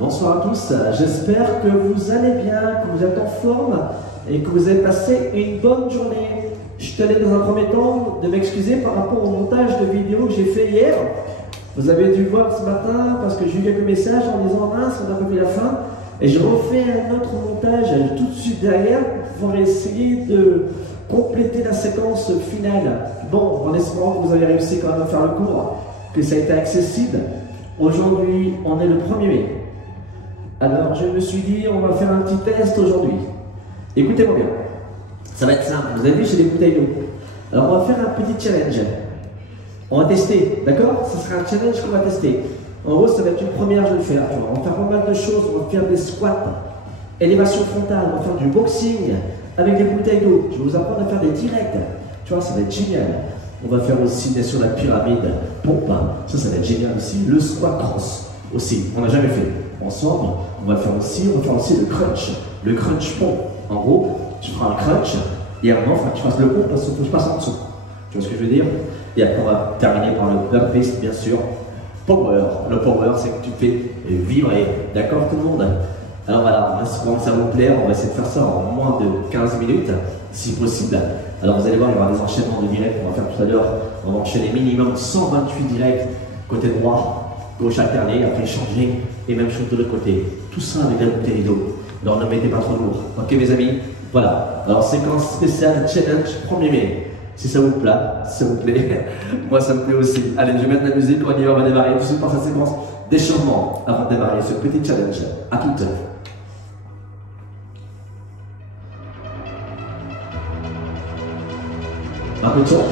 Bonsoir à tous, j'espère que vous allez bien, que vous êtes en forme et que vous avez passé une bonne journée. Je tenais dans un premier temps de m'excuser par rapport au montage de vidéo que j'ai fait hier. Vous avez dû voir ce matin parce que j'ai eu quelques messages en disant mince, on a pas vu la fin. Et je refais un autre montage tout de suite derrière pour essayer de compléter la séquence finale. Bon, en espérant que vous avez réussi quand même à faire le cours, que ça a été accessible. Aujourd'hui, on est le 1er mai. Alors, je me suis dit, on va faire un petit test aujourd'hui. Écoutez-moi bien. Ça va être simple. Vous avez vu, j'ai des bouteilles d'eau. Alors, on va faire un petit challenge. On va tester, d'accord? Ce sera un challenge qu'on va tester. En gros, ça va être une première, je vais le faire. On va faire pas mal de choses. On va faire des squats, élévation frontale, on va faire du boxing avec des bouteilles d'eau. Je vais vous apprendre à faire des directs. Tu vois, ça va être génial. On va faire aussi, bien sûr, la pyramide pompe. Ça va être génial aussi. Le squat cross aussi. On n'a jamais fait. Ensemble, on va faire aussi le crunch. Le crunch pompe. En gros, tu feras un crunch et avant, il faut que tu fasses le pompe parce qu'il faut que je passe en dessous. Tu vois ce que je veux dire? Et après, on va terminer par le dump fist, bien sûr. Power. Le power, c'est que tu fais vibrer. D'accord, tout le monde? Alors voilà, j'espère que ça vous plaît. On va essayer de faire ça en moins de 15 minutes, si possible. Alors vous allez voir, il y aura des enchaînements de directs qu'on va faire tout à l'heure. On va enchaîner minimum 128 directs côté droit, gauche alternée, après changer, et même chose de l'autre côté. Tout ça avec la bouteille d'eau. Alors ne mettez pas trop lourd. Ok mes amis? Voilà. Alors séquence spéciale challenge 1er mai. Si ça vous plaît, moi ça me plaît aussi. Allez, je vais mettre la musique, on y va, on va démarrer tout de suite par cette séquence d'échauffement avant de démarrer ce petit challenge. À toutes. Un peu de son.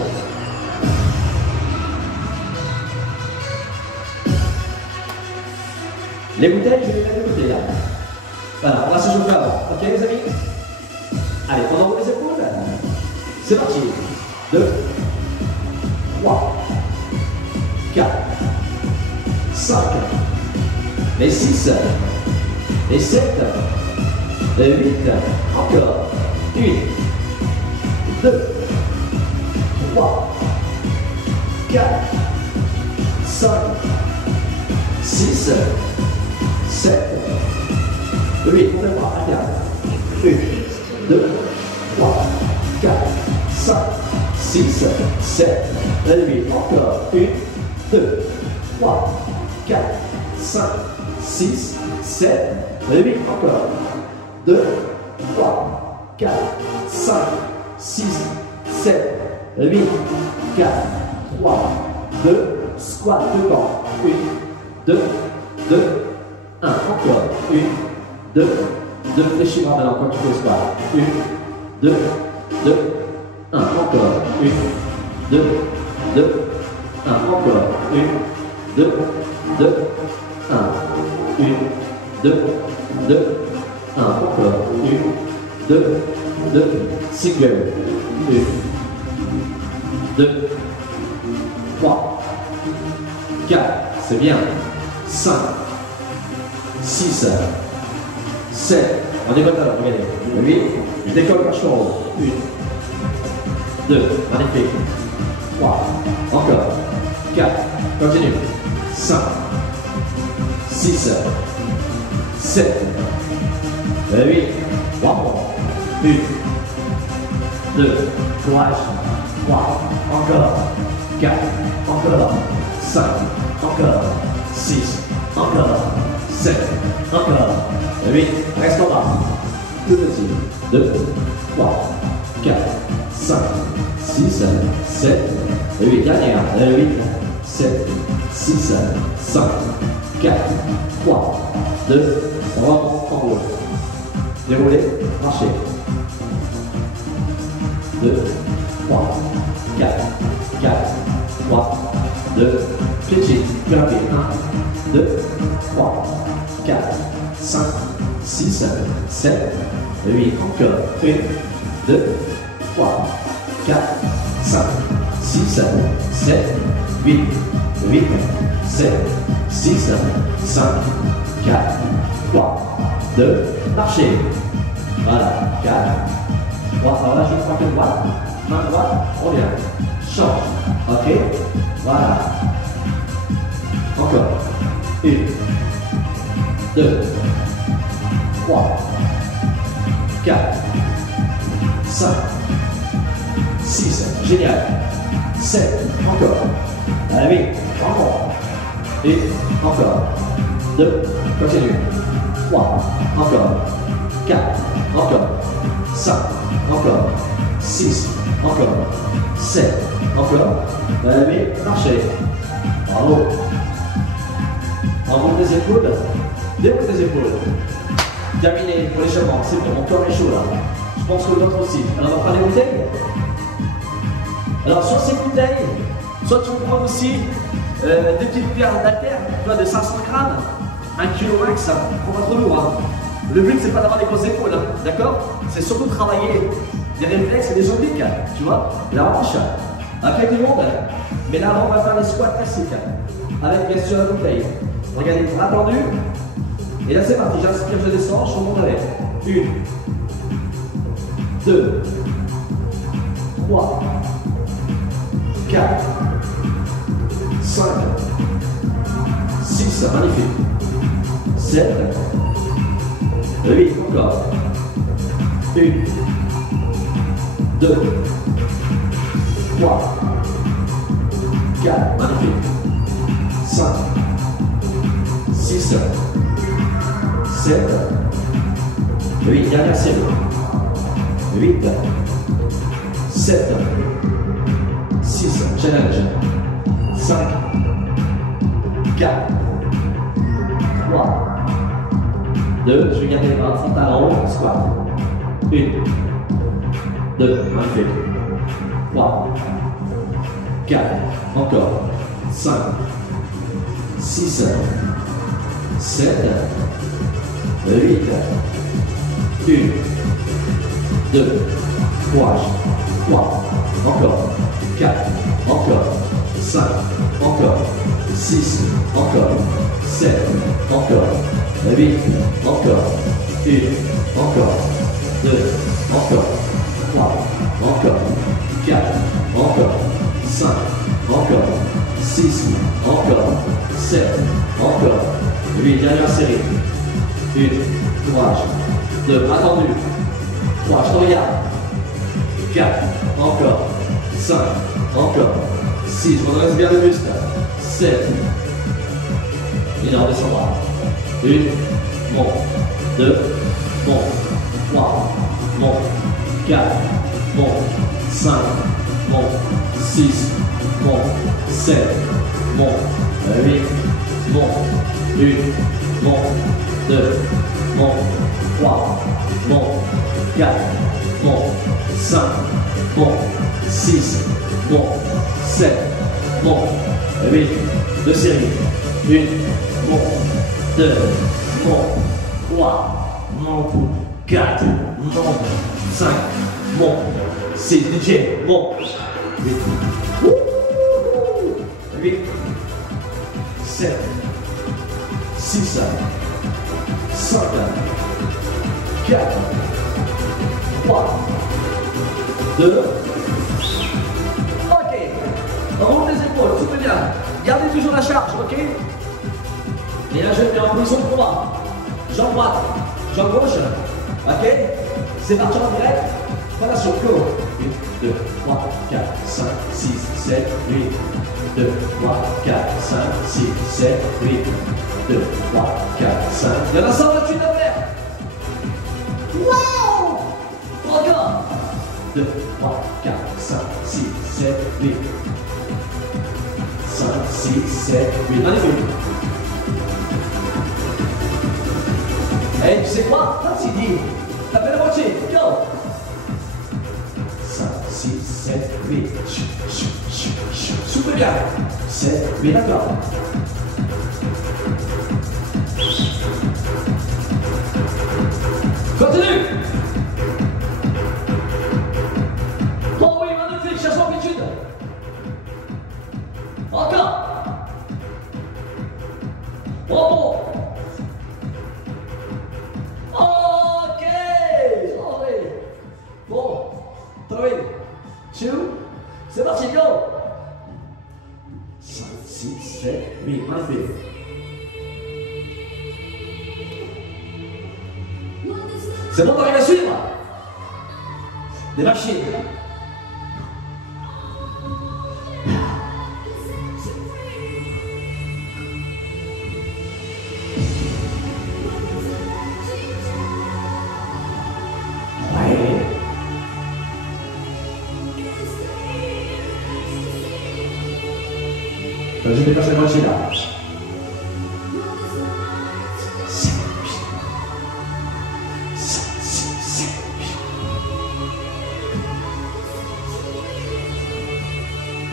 Les bouteilles, je vais les mettre de côté là. Voilà, on va se chauffer avant. Ok les amis? Allez, on envoie les épaules. C'est parti. 2, 3, 4, 5, et 6, et 7, et 8, encore. 1, 2, 3, 4, 5, 6, 7, 8, on fait pas, regarde. 1, 2, 3, 4, 5, 6, 7, 8, encore. 1, 2, 3, 4, 5, 6, 7, 8, encore. 2, 3, 4, 5, 6, 7, 8, 4, 3, 2, squat devant. 1, 2, 2, 1, encore. 1, 2, 2, fléchis-moi maintenant quand tu fais le squat. 1, 2, 2, 1, encore. 1, 2, 2, 1, encore. 1, 2, 2, 1, 1, 2, 2, 1, encore. 1, 2, 2, single. 1, 2, 3, 4, c'est bien. 5, 6, 7, on décolle alors, regardez. 8, je décolle quand je suis en haut. 1, 2, magnifique. 3, encore. 4, continue. 5, 6, 7, 8, 3, 1, 2, courage. 3, encore. 4, encore. 5, encore. 6, encore. 7, encore. 8, reste en bas. Tout petit. 2, 3, 4, 5, 6, 7, 8, dernière. 8, 7, 6, 5, 4, 3, 2, on rentre en haut. Déroulez, marchez. 2, 3, 4, 4, 3, 2, pitching, plus rapide. 1, 2, 3, 4, 5, 6, 7, 8, encore. 1, 2, 3, 4, 5, 6, 7, 8, 8, 7, 6, 5, 4, 3, 2, marchez. Voilà, 4, 3, alors là je crois que droite, main droite, on revient, change, ok, voilà, encore, 1, 2, 3, 4, 5, 6, génial, 7, encore, allez, encore, et encore, 2, continue, 3, encore, 4, encore, 5, encore, 6, encore, 7, encore, allez, marchez, bravo, enroule les épaules, déroule les épaules, terminé pour l'échauffement, c'est bon, mon corps est chaud là, je pense que l'autre aussi, alors on va prendre les bouteilles. Alors sur ces bouteilles, soit tu peux prendre aussi des petites paires d'haltères, de 500 grammes, 1 kg max, pour pas trop lourd. Hein. Le but c'est pas d'avoir des grosses épaules, hein, d'accord? C'est surtout de travailler des réflexes et des obliques, tu vois, la hanche, après tout le monde. Mais là on va faire les squats classiques, avec bien sûr la bouteille. Regardez, bras tendus. Et là c'est parti, j'inspire, je descends, je remonte avec. 1, 2, 3, 4, 5, 6, magnifique, 7, 8, encore, 1, 2, 3, 4, magnifique, 5, 6, 7, 8, dernière série, 8, 7, 6, challenge, 5, 4, 3, 2, je vais garder les bras frontal en haut, squat, 1, 2, magnifique, 3, 4, encore, 5, 6, 7, 8, 1, 2, 3, encore, 4, encore, 5, encore, 6, encore, 7, encore, 8, encore, 1, encore, 2, encore, 3, encore, 4, encore, 5, encore, 6, encore, 7, encore, 8, dernière série, 1, courage, 2, attendu, 3, je te regarde, 4, encore, 5, encore, 6, je redresse bien le muscle, 7, et on descendra, 1, monte, 2, monte, 3, monte, 4, monte, 5, monte, 6, monte, 7, monte, 8, monte, 1, monte, 2, monte, 3, monte, 4, monte, 5, monte, 6, monte, 7, monte, 8, 2 séries, 1, monte, 2, monte, 3, monte, 4, monte, 5, monte, 6, DJ, monte, 8, 7, 6, 5, 4, 3, 2, ok, remonte les épaules, souple bien, gardez toujours la charge, ok. Et là je vais en position de combat, jambe droite, jambe gauche, ok. C'est parti en direct, formation, go. 1, 2, 3, 4, 5, 6, 7, 8, 2, 3, 4, 5, 6, 7, 8, 2, 3, 4, 5, il y en a 128 derrière. Wow! Encore. 2, 3, 4, 5, 6, 7, 8. 5, 6, 7, 8. Magnifique. Et tu sais quoi? Vas-y, dis. T'as fait la moitié. Go. 5, 6, 7, 8. Souple bien. 7, 8, d'accord. Continue. Oh oui, magnifique, cherche l'amplitude. Encore. Bravo. Ok. Allez. Bon. 3, 2, c'est parti, go. 5, 6, 7, 8. C'est bon, t'arrives à suivre? Des machines. Ouais. Je dépasse la machine là.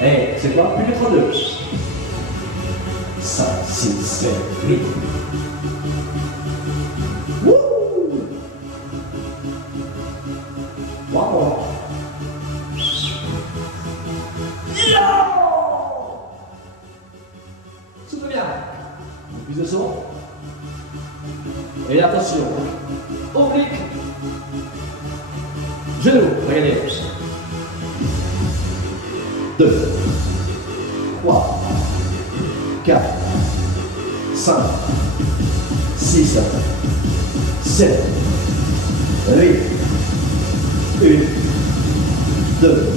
Eh, c'est quoi? Plus de 32. 5, 6, 7, 8. Wouh! Wow! Souffle bien. Plus de son. Et attention. Oblique. Genou. Regardez. 2, 3, 4, 5, 6, 7, 8, 1, 2,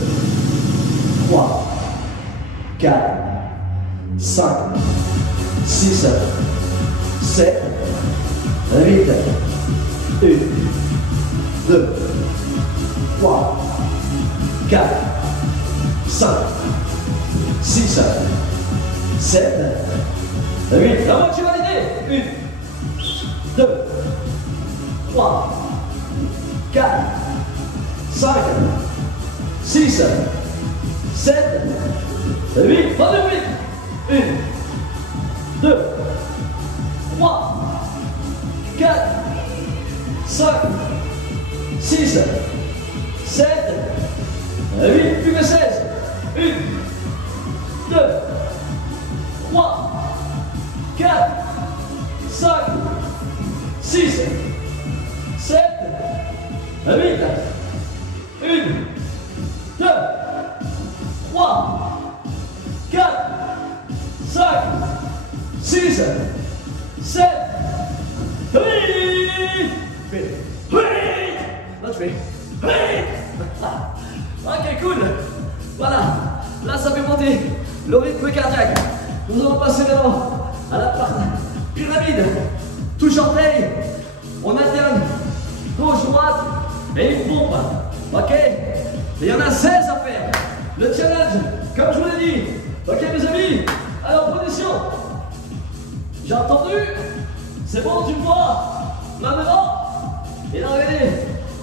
3, 4, 5, 6, 7, 8, 1, 2, 3, 4, 5, 6, 7, 8. La moitié validée. 1, 2, 3, 4, 5, 6, 7, 8. Pas de bruit. 1, 2, 3, 4, 5, 6, 7, 8, plus que 16. 1, 2, 3, 4, 5, 6, 7, 8. 1, 2, 3, 4, 5, 6, 7, 8. Là, tu fais. Ok, cool. Voilà. Là, ça fait monter le rythme cardiaque. Nous allons passer maintenant à la part pyramide. Touche orteil. On alterne gauche-droite et une pompe. Ok. Et il y en a 16 à faire. Le challenge, comme je vous l'ai dit. Ok, mes amis. Alors, position. J'ai entendu. C'est bon, tu me vois. Maintenant. Et là, regardez.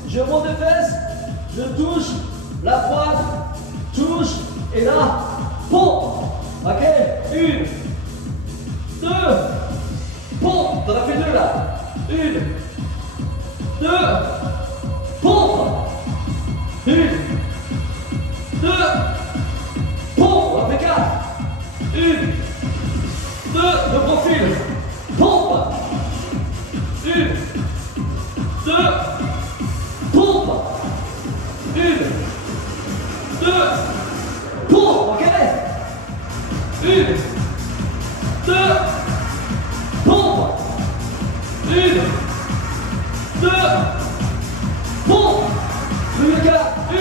Je monte les fesses. Je touche la pointe. Touche. Et là, pompe. Ok. 1, 2. Pompe. T'en as fait 2 là. 1, 2. Pompe. 1, 2. Pompe. On a fait 4. 1, 2. De profil. Pompe. 1, 2. Pompe. 1, 2. Pompe. Ok. 1, 2. Pompe. 1, 2. Pompe. Plus de 4. 1,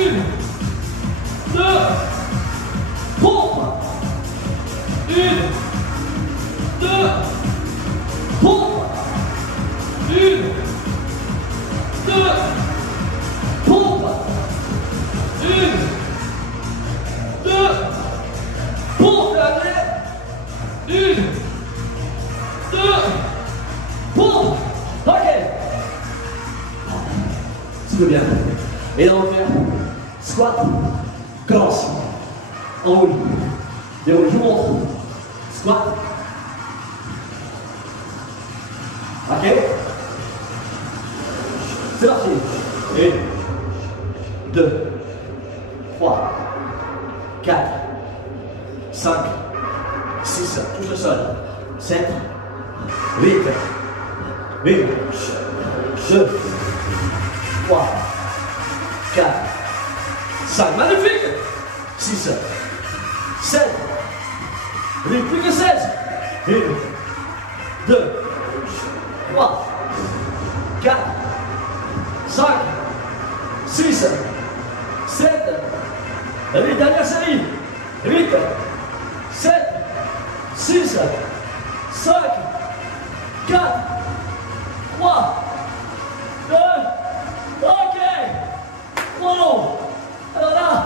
2. Pompe. 1, 2. Pompe. 1, 2. Pompe. 1, 2. Pompe. Allez. 1, 2. Pompe. Ok. C'est bien. Et là on va faire squat, cross, en haut. Déroule, je vous montre. Squat. Ok. C'est parti. 1, 2, 3, 4, 5, 6, touche le sol. 7, 8, 1, 2, 3, 4, 5, magnifique. 6, 7, 8, plus que 16. 1, 2, 3, 4, 5, Allez, dernière série. 8, 7, 6, 5, 4, 3, 2, ok. Wow. Alors là,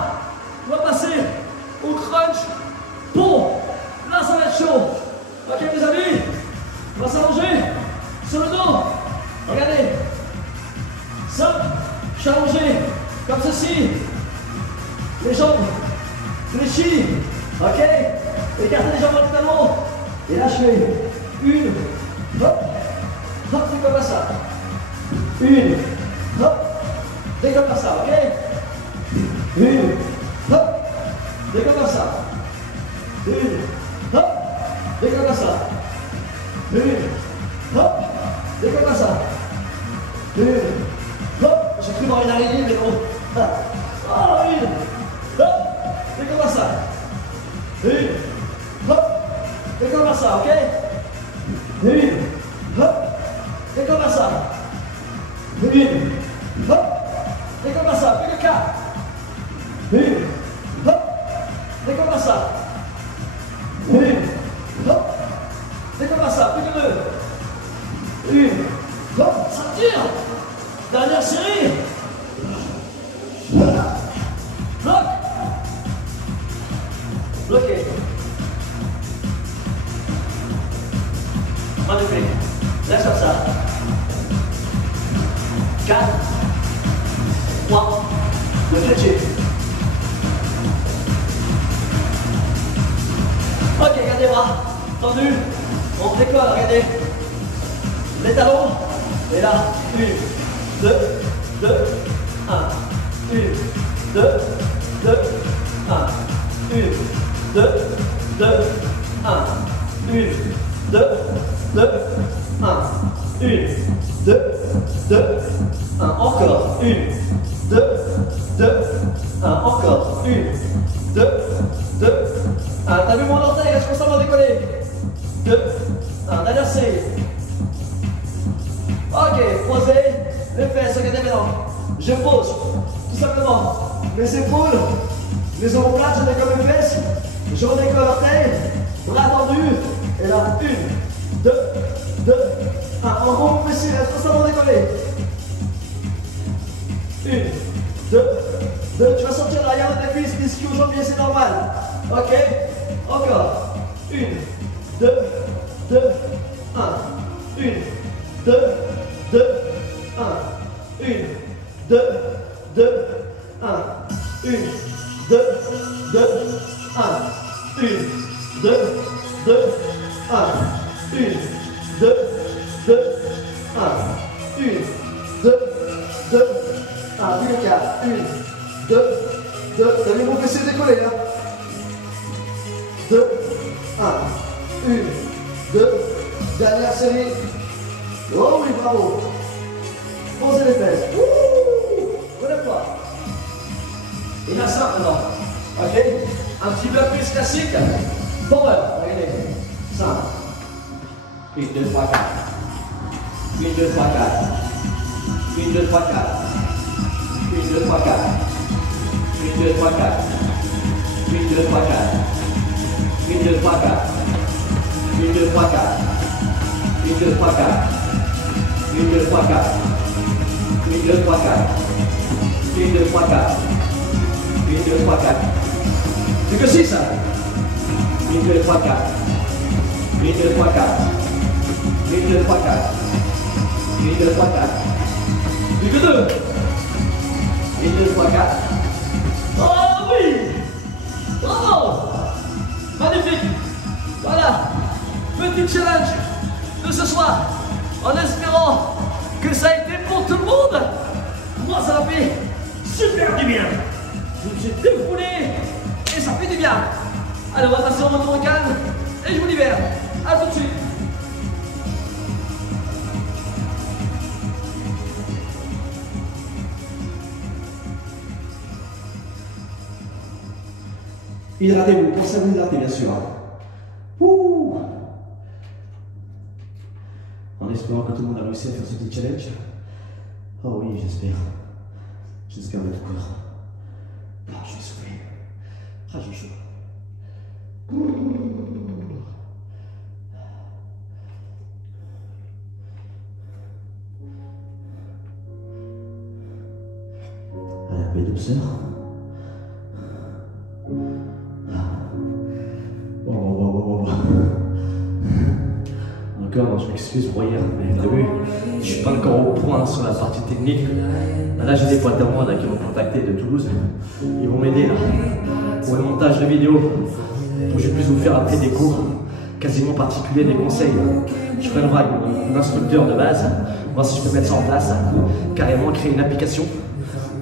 on va passer au crunch. Bon, là ça va être chaud. Ok mes amis, on va s'allonger sur le dos. Regardez. Simple, je suis allongé comme ceci. Les jambes fléchies. Ok. Écartez les jambes dans le talon. Et là je fais une. Hop. Hop, c'est comme ça. Une. Hop. C'est comme ça, ok. Une. Hop. C'est comme ça. Une. Hop. C'est comme ça. Une. Hop. C'est comme ça. Une. Hop. J'ai cru dans une araignée, mais non. Oh, une. Hop. C'est comme ça. Une. Hop. C'est comme ça, ok. Une. Hop. C'est comme ça. Une. Hop. C'est comme ça. Plus que 4. Une. Hop. C'est comme ça. Une. Hop. C'est comme ça. Plus que 2. Une. Hop. Ça tire. Dernière série. Bloc. Bloqué. Magnifique. Laisse comme ça. 4, 3, le fléché. Ok, regardez les bras tendus. On décolle, regardez. Les talons. Et là, 1, 2, 2, 1. 1, 2, 2, 1. 1, 2, 2, 1. 1, 2, 2, 1. 1, 2, 2, 1. Encore. 1, 2, 2, 1. Encore. 1, 2, 2, 1. T'as vu mon orteil? Est-ce qu'on s'en va décoller? 2, 1. Dernière série. Ok, posez les fesses. Regardez maintenant. Je pose tout simplement mes épaules, les omoplates, je décolle mes fesses. Je redécolle l'orteil. Bras tendus. Et là, 1, 2, 2, 1. En gros, vous fessiers, reste constamment décollé. 1, 2, 2. Tu vas sortir de l'arrière de ta cuisse, l'ischio aux jambiers, c'est normal. Ok. Encore. 1, 2, 2, 1. 1, 2, 2, 1. 1, 2, 2, 1. 1, 2, 2, 1. 1, 2, 2, 1. 1, 2, 2, 1. 1, 2, 2, 1. Plus que 4. 1, 2, 2. T'as vu mon fessier décoller là? 2, 1. 1, 2. Dernière série. Oh oui, bravo. Posez les fesses. Relève-toi. Et là, ça maintenant. Ok? Un petit peu plus classique. Power. Regardez. 5. 1, 2, 3, 4. 1, 2, 3, 4. 1, 2, 3, 4. 1, 2, 3, 4. 1, 2, 3, 4. 1, 2, 3, 4. 1, 2, 3, 4. 1, 2, 3, 4. 1, 2, 3, 4. 1, 2, 3, 4. 1, 2, 3, 4. 1, 2, 3, 4. 1, 2, 3, 4. Plus que 6. 1, 2, 3, 4. 1, 2, 3, 4. 1, 2, 3, 4. 1, 2, 3, 4. Plus que 2. 1, 2, 3, 4. Oh oui! Bravo! Magnifique! Voilà! Petit challenge de ce soir, en espérant que ça a été pour tout le monde. Moi, ça m'a fait super du bien. Je me suis défoulé et ça fait du bien. Allez, on va passer en mode au calme et je vous libère. A tout de suite. Hydratez-vous, pensez à vous hydrater bien sûr. Ouh. En espérant que tout le monde a réussi à faire ce petit challenge. Oh oui, j'espère. J'espère de tout cœur. Ah, je suis soufflé. Ah, j'ai chaud. Allez, un peu de douceur. Encore, je m'excuse pour hier, mais t'as vu, je suis pas encore au point sur la partie technique. Là, j'ai des potes à moi là, qui m'ont contacté de Toulouse. Ils vont m'aider là pour le montage de vidéos. Donc, je vais plus vous faire après des cours quasiment particuliers, des conseils. Je ferai voir avec mon instructeur de base, voir si je peux mettre ça en place, carrément créer une application.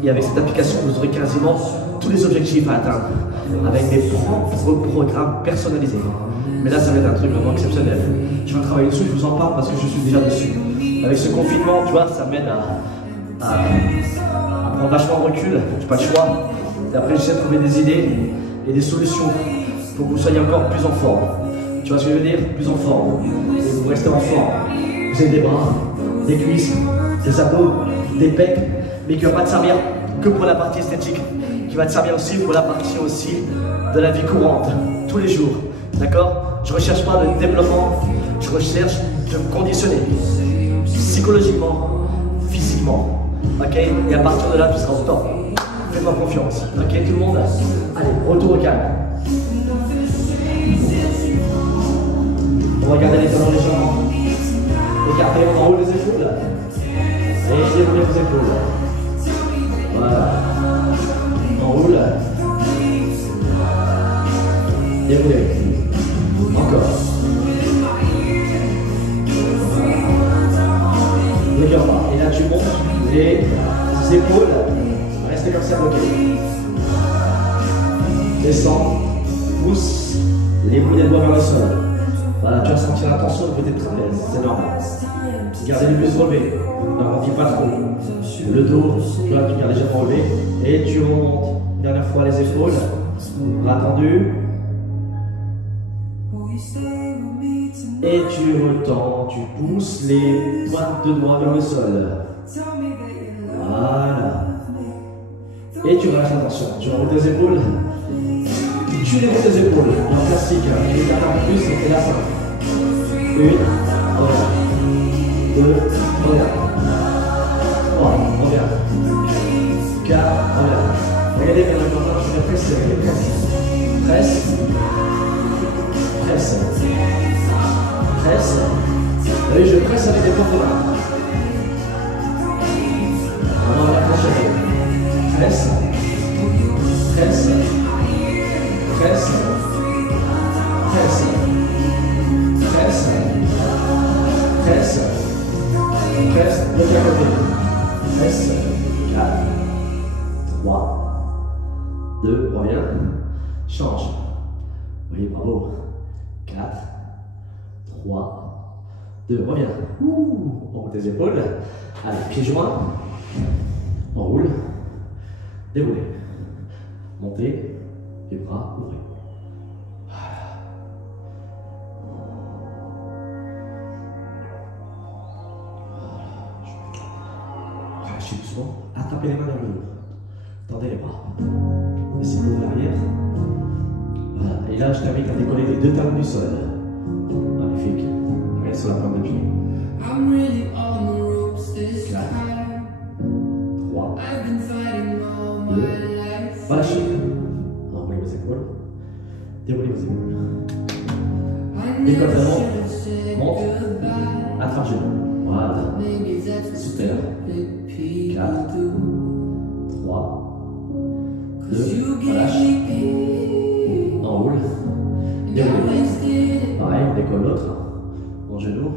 Et avec cette application, vous aurez quasiment tous les objectifs à atteindre, avec des propres programmes personnalisés. Mais là, ça va être un truc vraiment exceptionnel. Je vais travailler dessus, je vous en parle parce que je suis déjà dessus. Avec ce confinement, tu vois, ça m'aide à prendre vachement de recul. Je n'ai pas le choix. Et après, j'essaie de trouver des idées et des solutions pour que vous soyez encore plus en forme. Tu vois ce que je veux dire? Plus en forme. Et vous restez en forme. Vous avez des bras, des cuisses, des abdos, des pecs, mais qui ne va pas te servir que pour la partie esthétique, qui va te servir aussi pour la partie aussi de la vie courante, tous les jours. D'accord? Je ne recherche pas le développement, je recherche de me conditionner psychologiquement, physiquement. Ok? Et à partir de là, tu seras au top. Fais-moi confiance. Ok, tout le monde? Allez, retour au calme. Regardez les talons légèrement. Écartez en haut les épaules. Et déroulez vos épaules. Voilà. Enroule. Déroulez. Encore. Le cœur bas. Et là, tu montes les épaules. Restez comme ça bloqué. Descends. Pousse les bouts des doigts vers le sol. Voilà, tu vas sentir la tension de côté de trapèze. C'est normal. Gardez les muscles relevés. N'arrondis pas trop. Le dos, tu vois, tu gardes légèrement relevé. Et tu remontes. Dernière fois les épaules. Bras tendus. Et tu retends, tu pousses les pointes de doigts vers le sol. Voilà. Et tu relâches la tension. Tu remontes tes épaules. Tu lèves tes épaules. En classique, les dernières en plus, c'était la fin. Une, regarde. Deux, regarde. Trois, regarde. Quatre, regarde. Regardez maintenant, je vais presser. Presse. Presse. Presse. Vous voyez, je presse avec les portes de main. On va la prochaine. Presse. Presse. Presse. Presse. Presse. Presse. Presse. De l'autre côté. Presse. 4. 3. 2. Reviens. Change. Oui, bravo. 4. 3, 2, reviens. On roule tes épaules. Allez, pieds joints. On roule. Déroulez. Montez. Les bras ouvrés. Voilà. Relâchez doucement. Attrapez les mains vers le haut. Tendez les bras. Laissez l'eau vers l'arrière. Voilà. Et là, je t'invite à décoller les deux talons du sol. Magnifique. Regarde sur la pointe de pied. 4, 3, 2, relâchez. Enroulez vos épaules. Déroulez vos épaules. Décolle vraiment. Monte. Attrape genou. Voilà. Sous terre. 4, 3, 2, relâche. Enroule. Déroulez. Pareil, on décolle l'autre. Mon genou.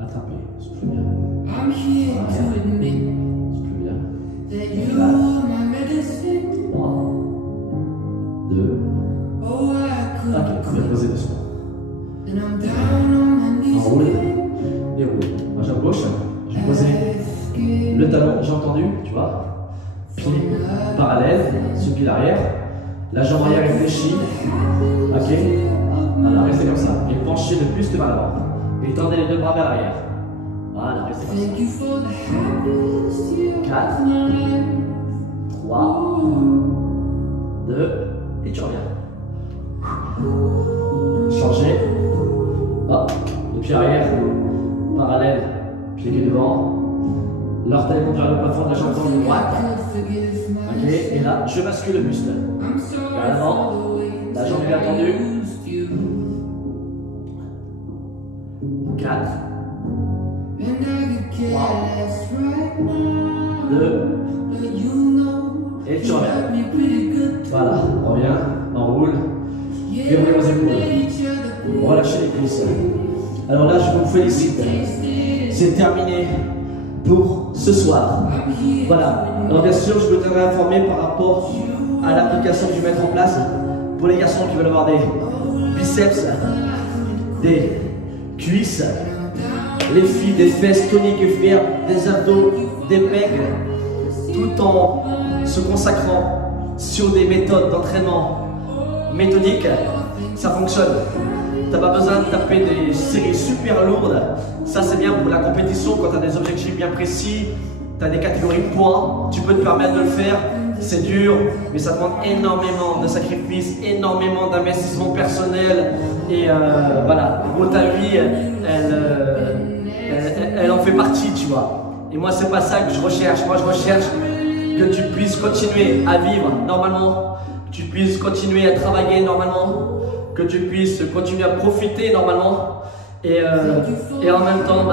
Attrapez. Souffle bien. Voilà. Souffle bien. 4, 3, 2. Ok, bien posé doucement. Enroule. Déroule. Ma jambe gauche. Je vais poser le talon, j'ai entendu, tu vois. Pied parallèle, sous pied arrière. La jambe arrière réfléchie. Ok. Voilà, restez comme ça. Et penchez le buste vers l'avant. Et tendez les deux bras vers l'arrière. Voilà, restez comme ça. 4, 3, 2, et tu reviens. Changer. Hop, le pied arrière, parallèle, pied qui est devant. L'orteil monte vers le plafond de la jambe droite. Ok, et là, je bascule le buste. Vers l'avant, la jambe bien tendue. 4, 3, 2, et tu reviens. Voilà, reviens, enroule, déroulez vos épaules, relâchez les cuisses. Alors là, je vous félicite, c'est terminé pour ce soir. Voilà, alors bien sûr, je vous tiendrai informé par rapport à l'application que je vais mettre en place pour les garçons qui veulent avoir des biceps, des cuisses, les filles, des fesses toniques et fermes, des abdos, des pecs, tout en se consacrant sur des méthodes d'entraînement méthodiques. Ça fonctionne. Tu n'as pas besoin de taper des séries super lourdes. Ça, c'est bien pour la compétition quand tu as des objectifs bien précis, tu as des catégories de poids, tu peux te permettre de le faire. C'est dur, mais ça demande énormément de sacrifices, énormément d'investissement personnel. Et voilà, ta vie, elle en fait partie, tu vois. Et moi, c'est pas ça que je recherche. Moi, je recherche que tu puisses continuer à vivre normalement, que tu puisses continuer à travailler normalement, que tu puisses continuer à profiter normalement. Et en même temps,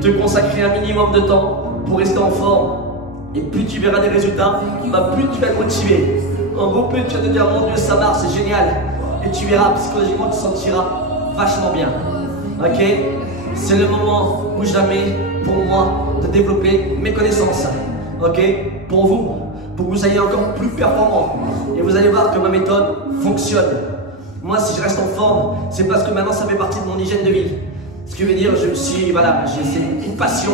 te consacrer un minimum de temps pour rester en forme. Et plus tu verras des résultats, plus tu vas être motivé. En gros, plus tu vas te dire, mon Dieu, ça marche, c'est génial. Et tu verras, psychologiquement, tu te sentiras vachement bien. Ok? C'est le moment ou jamais pour moi de développer mes connaissances. Ok? Pour vous, pour que vous soyez encore plus performants. Et vous allez voir que ma méthode fonctionne. Moi, si je reste en forme, c'est parce que maintenant ça fait partie de mon hygiène de vie. Ce qui veut dire, c'est une passion.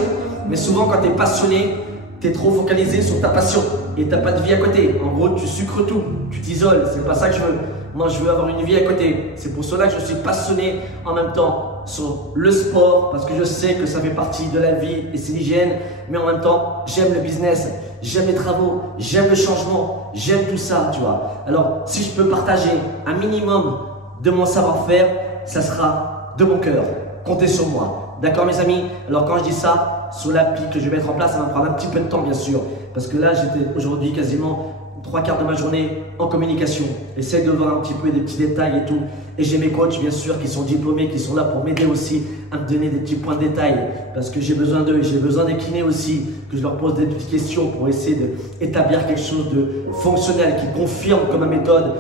Mais souvent, quand tu es passionné, tu es trop focalisé sur ta passion et tu n'as pas de vie à côté. En gros, tu sucres tout, tu t'isoles. C'est pas ça que je veux. Moi, je veux avoir une vie à côté. C'est pour cela que je suis passionné en même temps sur le sport parce que je sais que ça fait partie de la vie et c'est l'hygiène. Mais en même temps, j'aime le business, j'aime les travaux, j'aime le changement, j'aime tout ça, tu vois. Alors, si je peux partager un minimum de mon savoir-faire, ça sera de mon cœur. Comptez sur moi. D'accord, mes amis? Alors, quand je dis ça, sur l'appli que je vais mettre en place, ça va me prendre un petit peu de temps, bien sûr. Parce que là, j'étais aujourd'hui quasiment 3/4 de ma journée en communication. J'essaie de voir un petit peu des petits détails et tout. Et j'ai mes coachs, bien sûr, qui sont diplômés, qui sont là pour m'aider aussi à me donner des petits points de détail. Parce que j'ai besoin d'eux. J'ai besoin des kinés aussi, que je leur pose des petites questions pour essayer d'établir quelque chose de fonctionnel, qui confirme que ma méthode,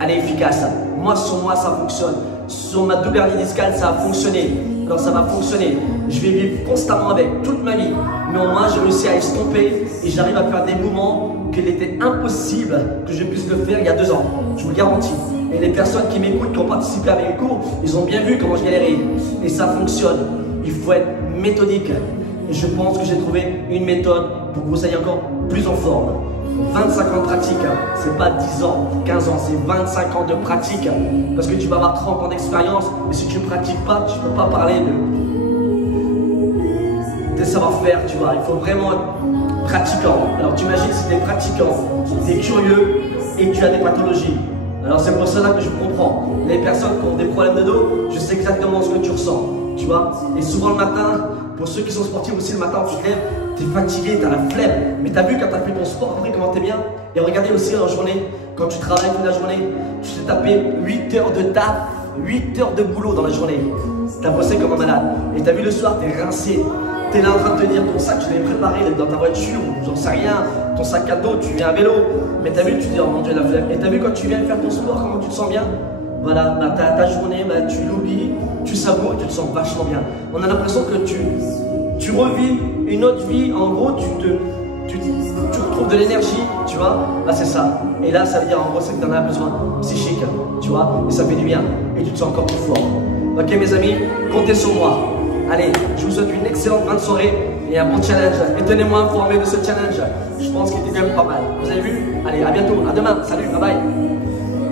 elle est efficace. Moi, sur moi, ça fonctionne. Sur ma douleur hernie discale, ça a fonctionné. Alors ça va fonctionner. Je vais vivre constamment avec toute ma vie. Mais au moins, j'ai réussi à estomper et j'arrive à faire des mouvements qu'il était impossible que je puisse le faire il y a 2 ans. Je vous le garantis. Et les personnes qui m'écoutent, qui ont participé à mes cours, ils ont bien vu comment je galérais. Et ça fonctionne. Il faut être méthodique. Et je pense que j'ai trouvé une méthode pour que vous soyez encore plus en forme. 25 ans de pratique, c'est pas 10 ans, 15 ans, c'est 25 ans de pratique. Parce que tu vas avoir 30 ans d'expérience, mais si tu ne pratiques pas, tu ne peux pas parler de savoir-faire, tu vois. Il faut vraiment être pratiquant. Alors tu imagines si tu es pratiquant, tu es curieux et tu as des pathologies. Alors c'est pour cela que je comprends. Les personnes qui ont des problèmes de dos, je sais exactement ce que tu ressens, tu vois. Et souvent le matin, pour ceux qui sont sportifs aussi, le matin tu te lèves, tu es fatigué, tu as la flemme. Mais tu as vu quand tu as fait ton sport après comment tu es bien. Et regardez aussi en journée, quand tu travailles toute la journée, tu t'es tapé 8 heures de taf, 8 heures de boulot dans la journée. Tu as bossé comme un malade. Et tu as vu le soir, tu es rincé. Tu es là en train de te dire ton sac, tu l'avais préparé dans ta voiture, ou j'en sais rien, ton sac à dos, tu viens à vélo. Mais tu as vu, tu te dis, oh mon Dieu, la flemme. Et tu as vu quand tu viens faire ton sport, comment tu te sens bien? Voilà, ta journée, tu l'oublies, tu savoures et tu te sens vachement bien. On a l'impression que tu revis une autre vie. En gros, tu retrouves de l'énergie, tu vois. Là, c'est ça. Et là, ça veut dire en gros, c'est que tu en as besoin psychique, tu vois. Et ça fait du bien. Et tu te sens encore plus fort. Ok, mes amis, comptez sur moi. Allez, je vous souhaite une excellente fin de soirée et un bon challenge. Et tenez-moi informé de ce challenge. Je pense qu'il était quand même pas mal. Vous avez vu? Allez, à bientôt. À demain. Salut. Bye bye.